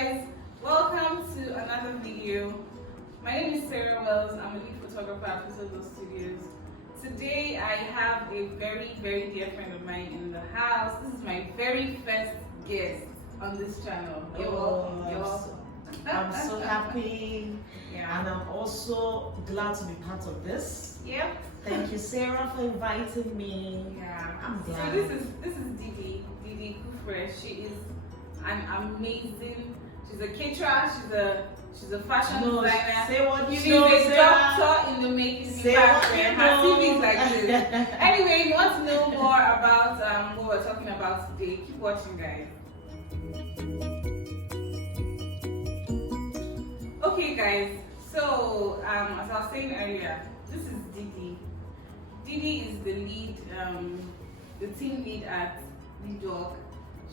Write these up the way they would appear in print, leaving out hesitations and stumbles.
guys, welcome to another video. My name is Sarah Wells. I'm a lead photographer at Photo Studios. Today I have a very dear friend of mine in the house. This is my very first guest on this channel. You're welcome. You're welcome. I'm so happy, Yeah. and I'm also glad to be part of this. Yep. Thank you, Sarah, for inviting me. Yeah. I'm glad. So this is Didi. Didi Kufresh. She is an amazing. She's a caterer. She's a fashion designer. Say what you She's know, a Sarah. doctor in the making Say what you department. know. Her CV is like this. Anyway, you want to know more about what we're talking about today? Keep watching, guys. Okay, guys. So as I was saying earlier, this is Didi. Didi is the lead, the team lead at Dog.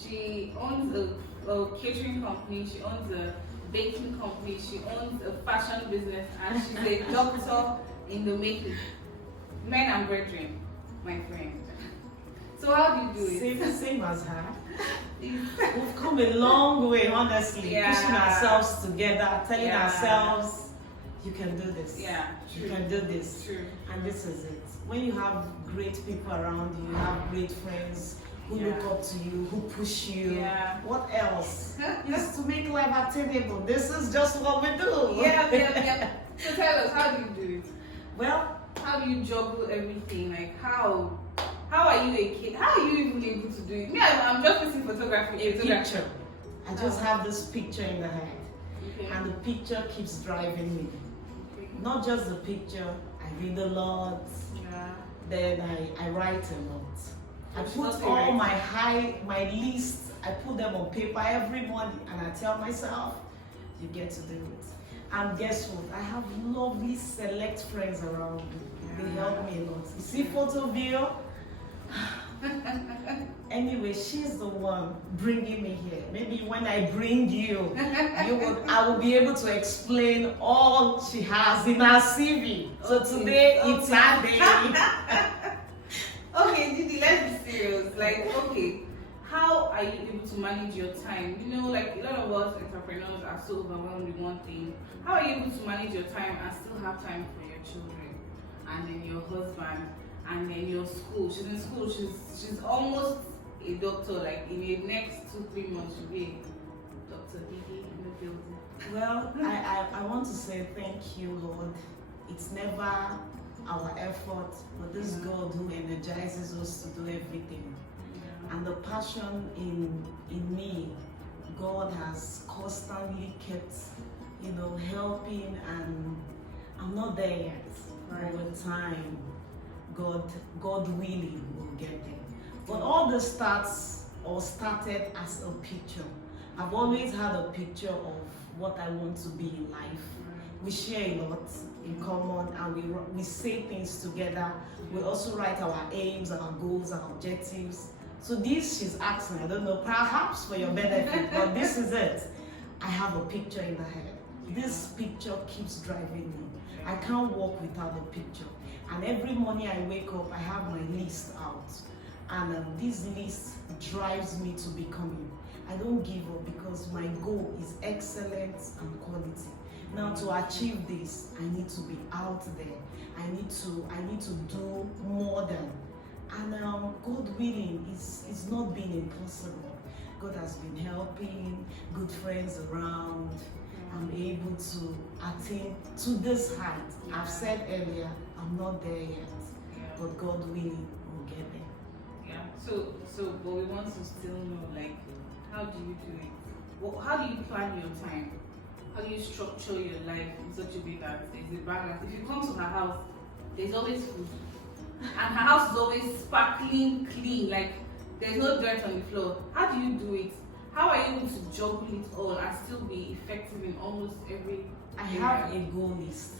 She owns a catering company. She owns a baking company. She owns a fashion business, and she's a doctor in the making. Men and brethren, my friend. So how do you do it? Same as her. We've come a long way, honestly. Yeah. Pushing ourselves together, telling Yeah. ourselves, you can do this. Yeah, You true. can do this. True. And this is it. When you have great people around you, you have great friends who Yeah. look up to you, who push you. Yeah. What else? Is to make life attainable. This is just what we do. Yeah. So tell us, how do you do it? Well, How do you juggle everything? Like how are you a kid? How are you even able to do it? Me, I'm just missing photography. a picture. I just have this picture in the head, Okay. and the picture keeps driving me. Okay. Not just the picture. I read a lot. Yeah. Then I write a lot. I Which put was the all writing? my list, I put them on paper every morning, and I tell myself, you get to do it. And guess what? I have lovely select friends around me. They help me a lot. You see photo view? Anyway, she's the one bringing me here. Maybe when I bring you, I will be able to explain all she has in her CV. So today it's her day. Okay, Didi, let's be serious. Like, okay, how are you able to manage your time? You know, like a lot of us entrepreneurs are so overwhelmed with one thing. How are you able to manage your time and still have time for your children, and then your husband, and then your school? She's in school. She's almost a doctor. Like in the next 2-3 months, she'll be a Dr. Didi in the building. Well, I want to say thank you, Lord. It's never our effort, but this God who energizes us to do everything. And the passion in me, God has constantly kept, helping, and I'm not there yet. Right. Over time, God willing, will get there. But all this started as a picture. I've always had a picture of what I want to be in life. We share a lot in common, and we say things together. We also write our aims, our goals, our objectives. So this she's asking, I don't know, perhaps for your benefit, but this is it. I have a picture in the head. This picture keeps driving me. I can't walk without a picture. And every morning I wake up, I have my list out. And this list drives me to becoming. I don't give up because my goal is excellence and quality. Now to achieve this, I need to be out there. I need to do more than. And God willing, it's not been impossible. God has been helping, good friends around. I'm able to attain to this height. I've said earlier, I'm not there yet, but God willing, we'll get there. Yeah. So, but we want to still know, like, how do you do it? Well, how do you plan your time? How do you structure your life in such a way that there's a balance? If you come to her house, there's always food, and her house is always sparkling clean, like there's no dirt on the floor. How do you do it? How are you able to juggle it all and still be effective in almost every? I have a goal list.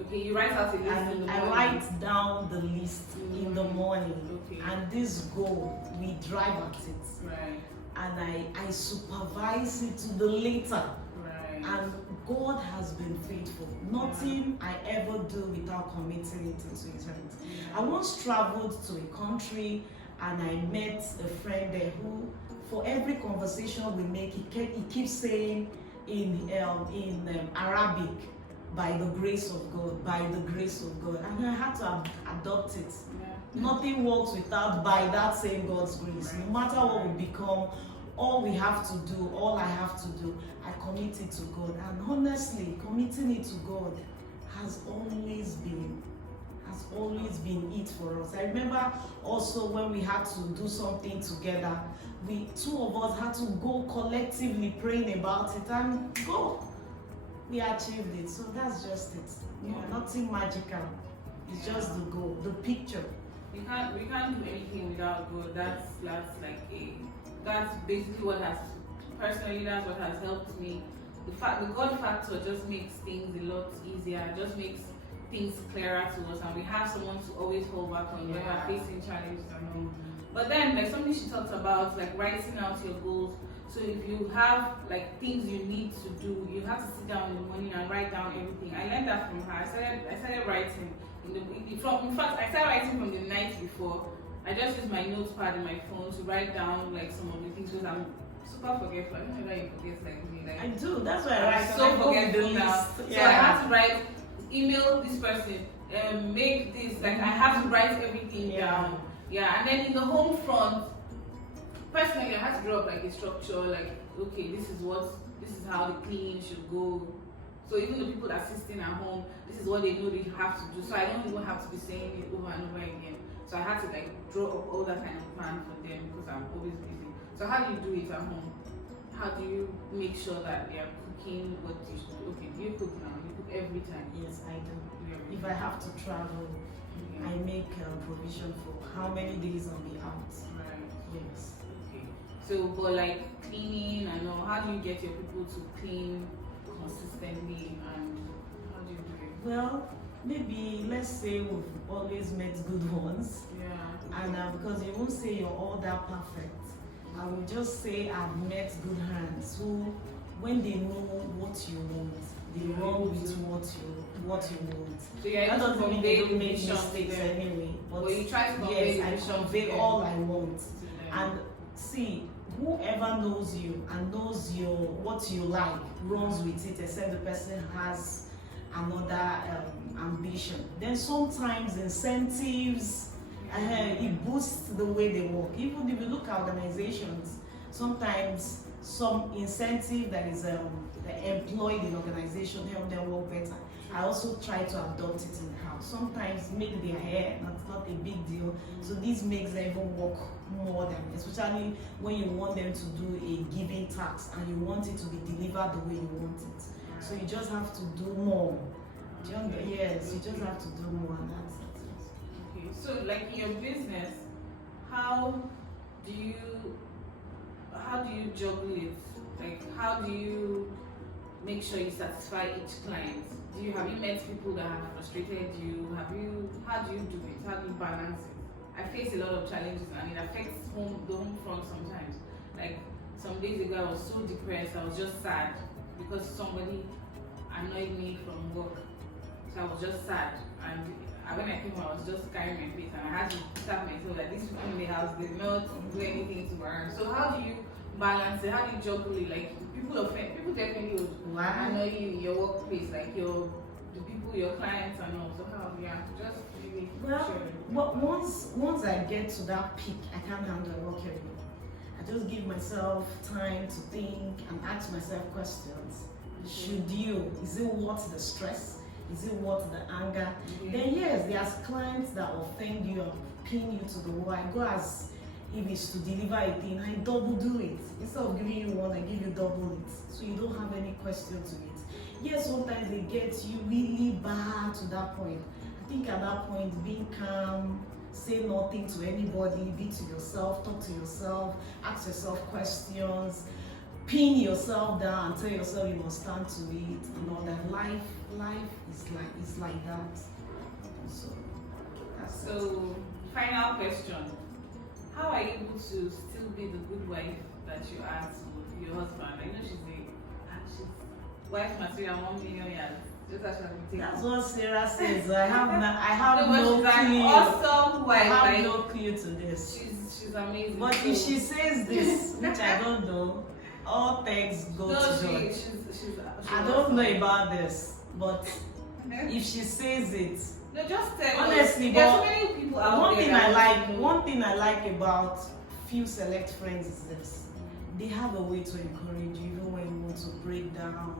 Okay, you write out a list in the morning. I write down the list in the morning, Okay. and this goal, we drive at it. Right. And I supervise it to the later. Right. And God has been faithful. Nothing I ever do without committing it into His hands. I once traveled to a country, and I met a friend there who for every conversation we make, he keeps saying in Arabic, by the grace of God, by the grace of God. And I had to adopt it. Yeah. Nothing works without by that same God's grace. No matter what we become, all we have to do, all I have to do, I commit it to God. And honestly, committing it to God has always been it for us. I remember also when we had to do something together, two of us had to go collectively praying about it and go. We achieved it. So that's just it. Yeah. Nothing magical. It's just the goal, the picture. We can't do anything without God. That's basically what has helped me. The God factor just makes things a lot easier, just makes things clearer to us, and we have someone to always hold back on when we're facing challenges and all. But then, like something she talked about, like writing out your goals. So if you have like things you need to do, you have to sit down in the morning and write down everything. I learned that from her. I started writing in fact, I started writing from the night before. I just use my notepad in my phone to write down like some of the things, because I'm super forgetful. I don't know whether you forget like me. Like, I do. That's why I write. I'm so forgetful now. Yeah. So I have to write, email this person, make this. Like I have to write everything down. Yeah, and then in the home front, personally, I had to draw up like a structure. Like, okay, this is how the cleaning should go. So even the people assisting at home, this is what they know they have to do. So I don't even have to be saying it over and over again. So I had to like draw up all that kind of plan for them because I'm always busy. So how do you do it at home? How do you make sure that they are cooking what you should do? Okay, do you cook now? You cook every time? Yes, I do. If I have to travel, I make provision for how many days I'll be out. Right. Yes. Okay. So, but like cleaning and all, how do you get your people to clean consistently, and how do you do it? Well, maybe let's say we've always met good ones. Yeah. And because you won't say you're all that perfect, I will just say I've met good hands who, when they know what you want, they run with what you want. So you're able to convey the make mistakes anyway. But you try to convey yes, I convey all I want. And see, whoever knows you and knows what you like runs with it, except the person has another ambition. Then sometimes incentives, it boosts the way they work. Even if you look at organizations, sometimes some incentive that is employed in organization help them work better. I also try to adopt it in the house. Sometimes make their hair not a big deal. So this makes them even work more than, especially when you want them to do a given task and you want it to be delivered the way you want it. So you just have to do more. Yes, you just have to do more, and that's it. Okay, so like in your business, how do you juggle it? Like how do you make sure you satisfy each client? Have you met people that have frustrated you? How do you do it? How do you balance it? I face a lot of challenges and it affects the home front sometimes. Like some days ago I was so depressed, I was just sad because somebody annoyed me from work. So I was just sad, and when I came home I was just carrying my face and I had to tap myself that these people in the house did not do anything to earn. So how do you balance it? How do you juggle it? Like people definitely would annoy you in your workplace, like the people, your clients and all. So how just really but once I get to that peak, I can't handle it. Okay, I just give myself time to think and ask myself questions. Is it worth the stress? Is it worth the anger? Then yes, there's clients that offend you and pin you to the wall. I go as if it's to deliver a thing, I double do it. Instead of giving you one, I give you double it. So you don't have any question to it. Yes, sometimes they get you really bad to that point. I think at that point, being calm, say nothing to anybody, be to yourself, talk to yourself, ask yourself questions, pin yourself down and tell yourself you must stand to it and all that. Life is like that. So that's it. Final question. How are you able to still be the good wife that you are to your husband? I know she's wife material 1 million years. Just as that's what Sarah says. I have no clue. Awesome wife. I have no clue to this. she's amazing. But if she says this, which I don't know, all thanks go no, to God. she's I don't know about this, but if she says it, no, just tell honestly, us. There are but so many people out one there. one thing I like about few select friends is this: they have a way to encourage you, even when you want to break down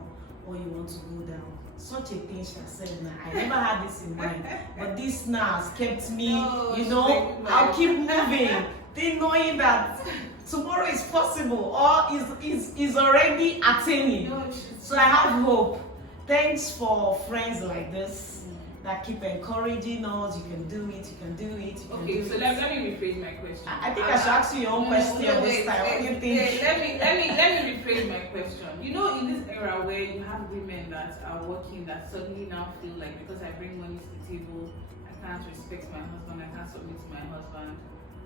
or you want to go down. Such a thing she has said now. I never had this in mind, but this now has kept me. No, you know, I'll keep moving, then knowing that tomorrow is possible or is already attaining. No, So I have hope. Thanks for friends like this that keep encouraging us. You can do it. You can do it. You can okay, do so it. let me rephrase my question. I think I should ask you your own question this time. What do you think? Let me rephrase my question. You know, in this era where you have women that are working that suddenly now feel like because I bring money to the table, I can't respect my husband, I can't submit to my husband.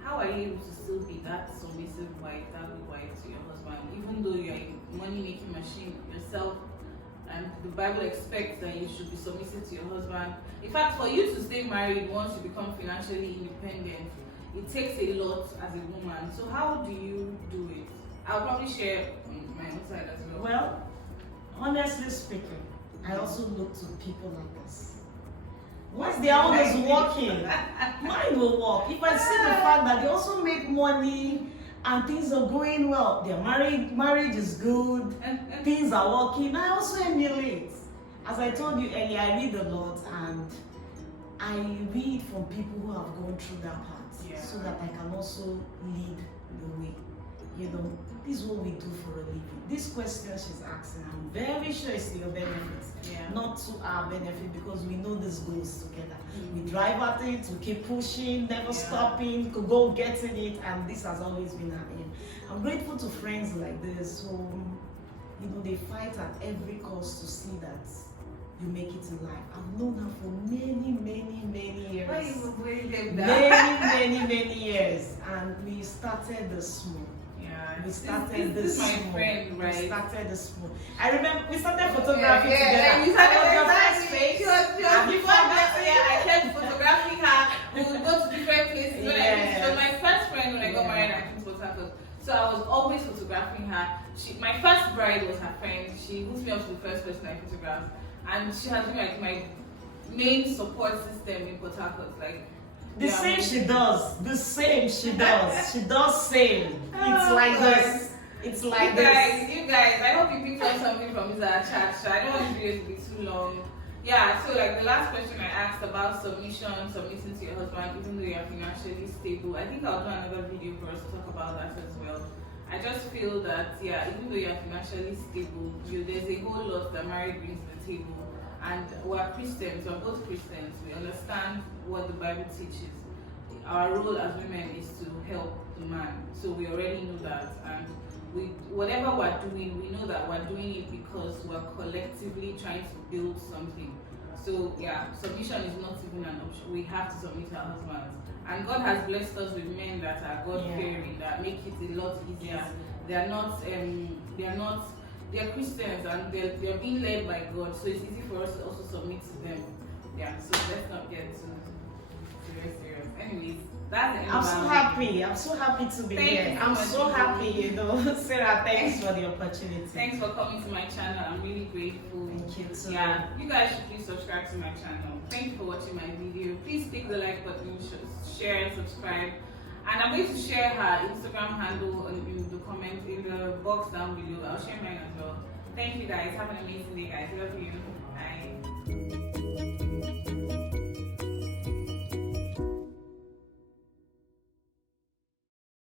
How are you able to still be that submissive wife, that good wife to your husband, even though you're a money-making machine yourself? And the Bible expects that you should be submissive to your husband. In fact, for you to stay married once you become financially independent, it takes a lot as a woman. So how do you do it? I'll probably share my own side as well. Well, honestly speaking, I also look to people like this. Once they are always working, mine will work. If I see the fact that they also make money and things are going well, they're married, marriage is good, things are working, I also emulate. As I told you earlier, I read a lot and I read from people who have gone through that part so that I can also lead the way. You know, this is what we do for a living. This question she's asking, I'm very sure it's to your benefit, not to our benefit, because we know this goes together. We drive at it, we keep pushing, never stopping, could go getting it, and this has always been our aim. I'm grateful to friends like this who, you know, they fight at every cost to see that you make it in life. I've known her for many years. Why you avoiding them that? Many years, and we started the small. We started this my friend, right? We started this small. I remember we started photography together. And you started your exactly. first face. She was before that. I kept photographing her. We would go to different places. So my first friend when I got married, I came to Port Harcourt. So I was always photographing her. My first bride was her friend. She hooked me up to the first person I photographed, and she has been like my main support system in Port Harcourt. Like. The same she does. The same she does. She does same. It's like this. It's like this. You guys, I hope you picked up something from this chat. So I don't want this video to be too long. Yeah, so like the last question I asked about submitting to your husband, even though you're financially stable, I think I'll do another video for us to talk about that as well. I just feel that, even though you're financially stable, there's a whole lot that marriage brings to the table. And we're Christians, we're both Christians, we understand what the Bible teaches. Our role as women is to help the man, so we already know that. And whatever we're doing, we know that we're doing it because we're collectively trying to build something. So submission is not even an option. We have to submit to our husbands. And God has blessed us with men that are God-fearing, that make it a lot easier. They're Christians and they're being led by God, so it's easy for us to also submit to them. So let's not get too serious. Anyways, that's the end. I'm so happy to be here. I'm so happy, you know. Sarah, thanks for the opportunity. Thanks for coming to my channel. I'm really grateful. Thank you too. You guys should please subscribe to my channel. Thank you for watching my video. Please click the like button, share and subscribe. And I'm going to share her Instagram handle in the box down below. I'll share mine as well. Thank you guys. Have an amazing day, guys. Love you. Bye.